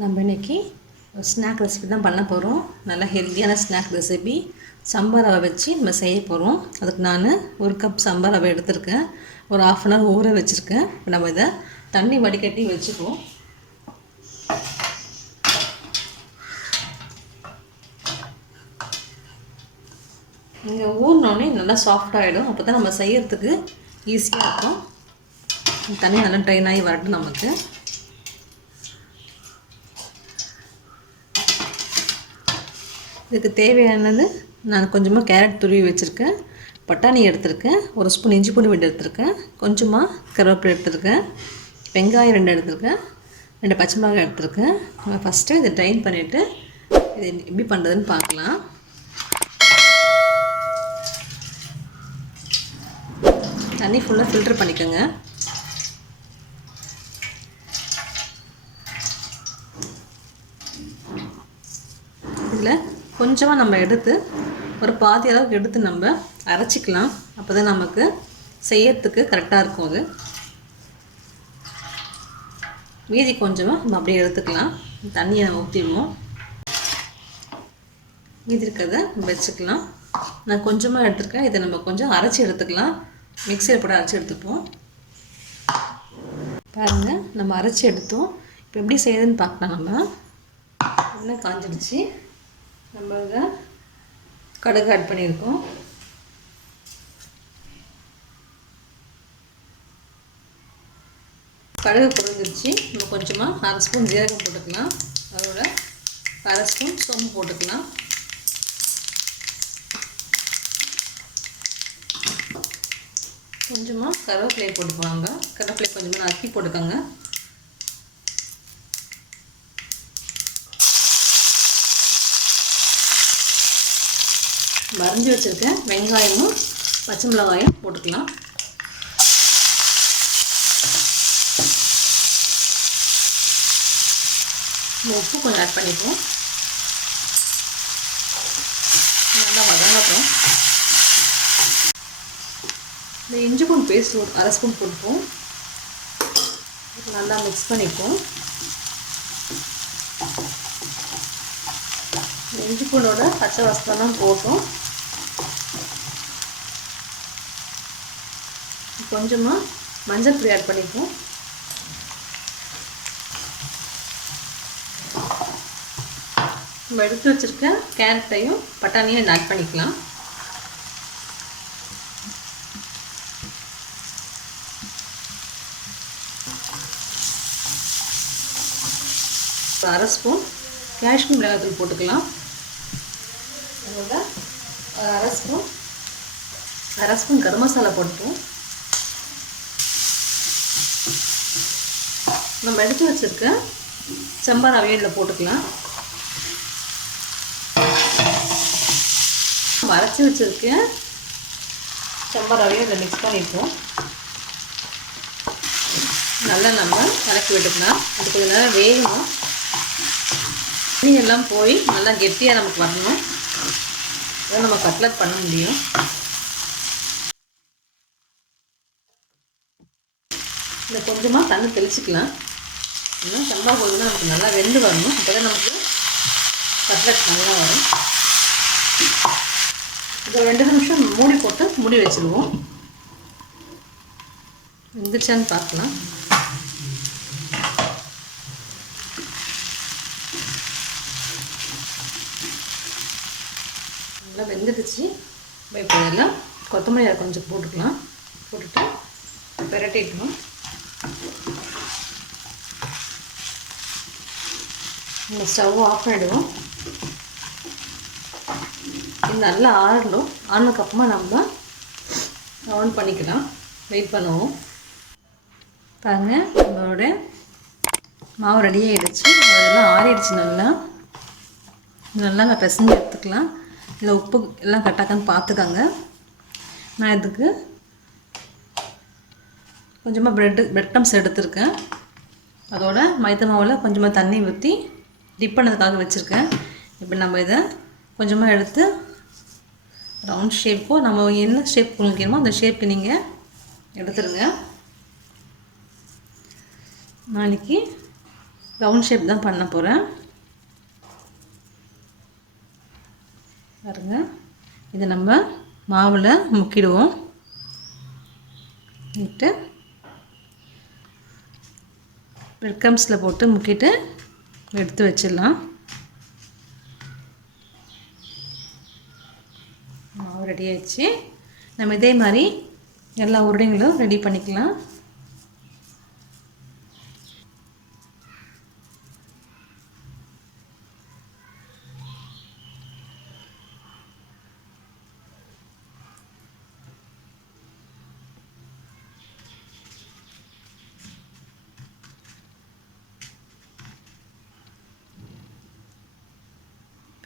நம்ம இன்றைக்கி ஒரு ஸ்நாக் ரெசிபி தான் பண்ண போகிறோம். நல்லா ஹெல்த்தியான ஸ்நாக் ரெசிபி சம்பா ரவை வச்சு நம்ம செய்ய போகிறோம். அதுக்கு நான் 1 கப் சம்பா ரவை எடுத்திருக்கேன். ஒரு 1/2 அன் ஹவர் ஊற வச்சுருக்கேன். இப்போ நம்ம இதை தண்ணி வடிகட்டி வச்சுக்குவோம். நீங்கள் ஊறினோடனே நல்லா சாஃப்டாகிடும். அப்போ தான் நம்ம செய்கிறதுக்கு ஈஸியாக இருக்கும். தண்ணி நல்லா ட்ரைன் ஆகி வரட்டும். நமக்கு இதுக்கு தேவையானது நான் கொஞ்சமாக கேரட் துருவி வச்சுருக்கேன், பட்டாணி எடுத்திருக்கேன், 1 ஸ்பூன் இஞ்சி பூண்டு விழுது எடுத்திருக்கேன், கொஞ்சமாக கருவேப்பிலை எடுத்திருக்கேன், வெங்காயம் 2 எடுத்திருக்கேன், 2 பச்சை மிளகாய் எடுத்திருக்கேன். நம்ம ஃபஸ்ட்டு இதை ட்ரைன் பண்ணிவிட்டு இது எப்படி பண்ணுறதுன்னு பார்க்கலாம். தண்ணி ஃபுல்லாக ஃபில்டர் பண்ணிக்கோங்க. இதில் கொஞ்சமாக நம்ம எடுத்து ஒரு பாதி அளவுக்கு எடுத்து நம்ம அரைச்சிக்கலாம். அப்போ தான் நமக்கு செய்யறதுக்கு கரெக்டாக இருக்கும். அது மீதி கொஞ்சமாக நம்ம அப்படியே எடுத்துக்கலாம். தண்ணியை நம்ம ஊற்றிடுவோம். மீதி இருக்கிறத வச்சுக்கலாம். நான் கொஞ்சமாக எடுத்துருக்கேன். இதை நம்ம கொஞ்சம் அரைச்சி எடுத்துக்கலாம். மிக்சியில் போட்டு அரைச்சி எடுத்துப்போம். பாருங்கள், நம்ம அரைச்சி எடுத்தோம். இப்போ எப்படி செய்யுதுன்னு பார்க்கலாம். நம்ம எண்ணெய் காஞ்சிடுச்சு. நம்ம இதை கடுகு ஆட் பண்ணியிருக்கோம். கடுகு பொரிஞ்சிருச்சு. நம்ம கொஞ்சமாக 1/2 ஸ்பூன் ஜீரகம் போட்டுக்கலாம். அதோட 1/2 ஸ்பூன் சோம்பு போட்டுக்கலாம். கொஞ்சமாக கருவேப்பிலை போட்டுக்குவாங்க. கருவேப்பிலை கொஞ்சமாக நறுக்கி போட்டுக்கோங்க. வரைஞ்சி வச்சுருக்கேன் வெங்காயமும் பச்சை மிளகாயும் போட்டுக்கலாம். உப்பு கொஞ்சம் ஆட் பண்ணிப்போம். நல்லா வதங்கட்டும். இந்த இஞ்சி பூண்டு பேஸ்ட் 1/2 ஸ்பூன் போட்டுப்போம். நல்லா மிக்ஸ் பண்ணிப்போம். இஞ்சி பூண்டோட பச்சை வாசனைலாம் போட்டோம். கொஞ்சமாக மஞ்சள் பொடி ஆட் பண்ணிப்போம். நம்ம எடுத்து வச்சுருக்க கேரட்டையும் பட்டாணியும் ஆட் பண்ணிக்கலாம். ஒரு 1/2 ஸ்பூன் காஷ்மீர் மிளகாய்த்தூள் போட்டுக்கலாம். அதோட 1/2 ஸ்பூன் கரம் மசாலா போட்டுப்போம். நம்ம எடுத்து வச்சுருக்க சம்பா ரவையில் போட்டுக்கலாம். நம்ம அரைச்சி வச்சுருக்க சம்பா ரவையை இதில் மிக்ஸ் பண்ணிப்போம். நல்லா நம்ம கலக்கி விட்டுக்கலாம். அது கொஞ்சம் நேரம் வேகணும். தண்ணி எல்லாம் போய் நல்லா கெட்டியாக நமக்கு வரணும். அதை நம்ம கட்லட் பண்ண முடியும். இதை கொஞ்சமாக தண்ணி தெளிச்சிக்கலாம். இன்னும் சம்பா கோதுமை நமக்கு நல்லா வெந்து வரணும். அப்போ தான் நமக்கு கட்லட் நல்லா வரும். இப்போ 2 நிமிஷம் மூடி போட்டு மூடி வச்சுருவோம். வெந்துச்சான்னு பார்க்கலாம். நல்லா வெந்துடுச்சு. இப்போ இதெல்லாம் கொத்தமல்லி கொஞ்சம் போட்டுக்கலாம். போட்டுட்டு பிரட்டிக்கணும். நம்ம ஸ்டவ் ஆஃப் பண்ணிவிடுவோம். இது நல்லா ஆறணும். ஆனதுக்கப்புறமா நம்ம ஆன் பண்ணிக்கலாம். வெயிட் பண்ணுவோம். பாருங்கள், நம்மளோட மாவு ரெடி ஆகிடுச்சு. அதெல்லாம் ஆறிடுச்சு. நல்லா நான் பிசைஞ்சு எடுத்துக்கலாம். இதில் உப்பு எல்லாம் கரெக்டாக்கான்னு பார்த்துக்கோங்க. நான் இதுக்கு கொஞ்சமாக பிரெட் க்ரம்ஸ் எடுத்துருக்கேன். அதோட மைதா மாவில் கொஞ்சமாக தண்ணி ஊற்றி டிப் பண்ணதுக்காக வச்சுருக்கேன். இப்போ நம்ம இதை கொஞ்சமாக எடுத்து ரவுண்ட் ஷேப்போ நம்ம என்ன ஷேப் பண்ணிக்கிறோமோ அந்த ஷேப்புக்கு நீங்கள் எடுத்துருங்க. நாளைக்கு ரவுண்ட் ஷேப் தான் பண்ண போகிறேன். பாருங்க, இதை நம்ம மாவில் முக்கிடுவோம். இட்டு பிரெட் க்ரம்ஸில் போட்டு முக்கிட்டு எடுத்து வச்சிடலாம். மாவு ரெடி ஆயிடுச்சு. நம்ம இதே மாதிரி எல்லா உருண்டைகளும் ரெடி பண்ணிக்கலாம்.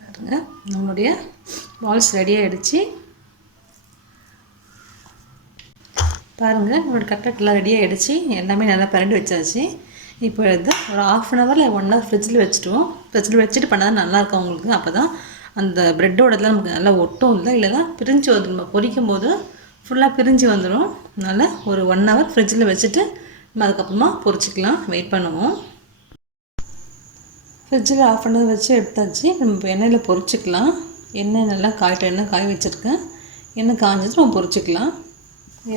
பாருங்க, நம்மளுடைய பால்ஸ் ரெடி ஆகிடுச்சு. பாருங்கள், நம்மளோட கட்லெட்லாம் ரெடி ஆகிடுச்சு. எல்லாமே நல்லா பரண்டு வச்சாச்சு. இப்போ இது ஒரு 1/2 hour இல்லை 1 hour ஃப்ரிட்ஜில் வச்சுட்டுவோம். ஃப்ரிட்ஜில் வச்சுட்டு பண்ணால் தான் நல்லாயிருக்கும் உங்களுக்கு. அப்போ தான் அந்த ப்ரெட்டோடலாம் நமக்கு நல்லா ஒட்டும் இல்லை, இல்லைனா பிரிஞ்சு வந்து நம்ம பொரிக்கும் போது ஃபுல்லாக பிரிஞ்சு வந்துடும். அதனால் ஒரு 1 hour ஃப்ரிட்ஜில் வச்சுட்டு நம்ம அதுக்கப்புறமா பொரிச்சிக்கலாம். வெயிட் பண்ணுவோம். ஃப்ரிட்ஜில் 1/2 hour வச்சு எடுத்தாச்சு. நம்ம இப்போ எண்ணெயில் பொரிச்சிக்கலாம். எண்ணெய் நல்லா எண்ணெய் காய வச்சுருக்கேன். எண்ணெய் காஞ்சிட்டு நம்ம பொரிச்சிக்கலாம்.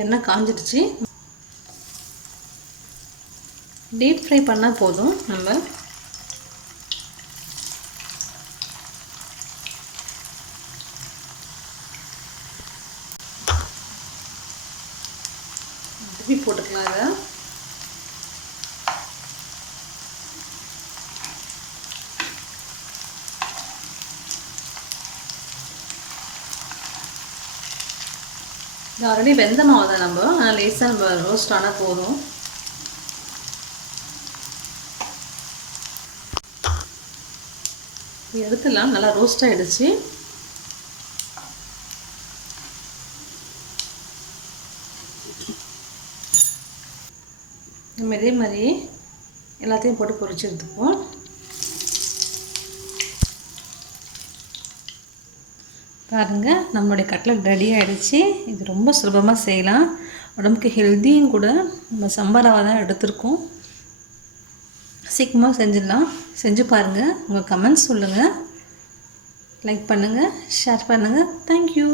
எண்ணெய் காஞ்சிடுச்சு. டீப் ஃப்ரை பண்ணால் போதும். நம்ம திருப்பி போட்டுக்கலாம். அதை ஆல்ரெடி வெந்த மாவு தான் நம்ம, ஆனால் லேசாக நம்ம ரோஸ்ட் ஆனால் போதும். எடுத்துலாம் நல்லா ரோஸ்ட் ஆகிடுச்சு. நம்ம இதே மாதிரி எல்லாத்தையும் போட்டு பொரிச்சு எடுத்துப்போம். பாருங்கள், நம்மளுடைய கட்லெட் ரெடி ஆகிடுச்சு. இது ரொம்ப சுலபமாக செய்யலாம். உடம்புக்கு ஹெல்த்தியும் கூட. நம்ம சம்பா ரவா தான் எடுத்துருக்கோம். சீக்கிரமாக செஞ்சிடலாம். செஞ்சு பாருங்கள். உங்கள் கமெண்ட்ஸ் சொல்லுங்கள். லைக் பண்ணுங்கள், ஷேர் பண்ணுங்கள். தேங்க்யூ.